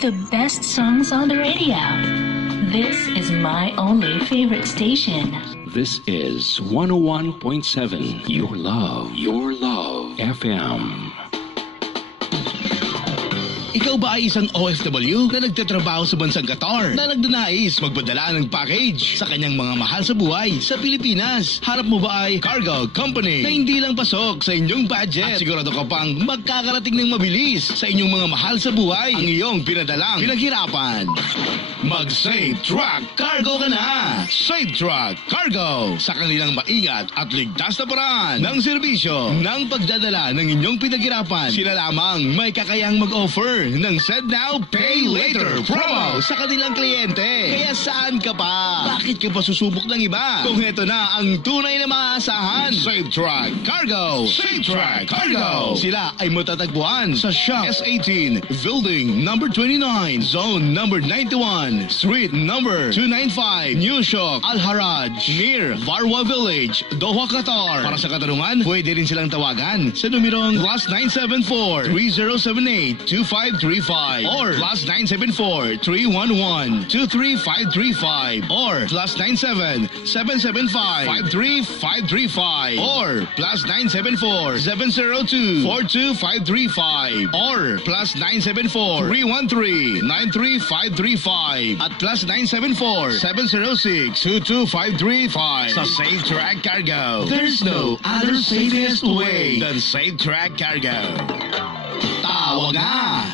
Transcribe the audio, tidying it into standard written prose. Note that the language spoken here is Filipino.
The best songs on the radio. This is my only favorite station. This is 101.7 Your Love FM. Ikaw ba ay isang OFW na nagtatrabaho sa bansang Qatar na nagdanais magpadala ng package sa kanyang mga mahal sa buhay sa Pilipinas? Harap mo ba ay cargo company na hindi lang pasok sa inyong budget at sigurado ka pang magkakarating ng mabilis sa inyong mga mahal sa buhay ang iyong pinadalang pinaghirapan? Mag-Safe Truck Cargo ka na! Safe Truck Cargo sa kanilang maingat at ligtas na paraan ng serbisyo ng pagdadala ng inyong pinaghirapan. Sila lamang may kakayang mag-offer ng Send Now, Pay Later promo sa kanilang kliyente. Kaya saan ka pa? Bakit ka pa susubok ng iba? Kung heto na ang tunay na maaasahan. Safe Truck Cargo! Safe Truck Cargo! Sila ay matatagpuan sa Shop S18, Building number 29, Zone number 91, Street number 295, New Shop, Al Haraj, near Varwa Village, Doha, Qatar. Para sa katanungan, pwede rin silang tawagan sa numerong +974-3078-2535 or +974-311-23535 or +97775-33535 or +974-702-42535 or +974-313-93535 at +974-706-22535. Sa Safe Track Cargo, there's no other safest way than Safe Track Cargo. Tawag na!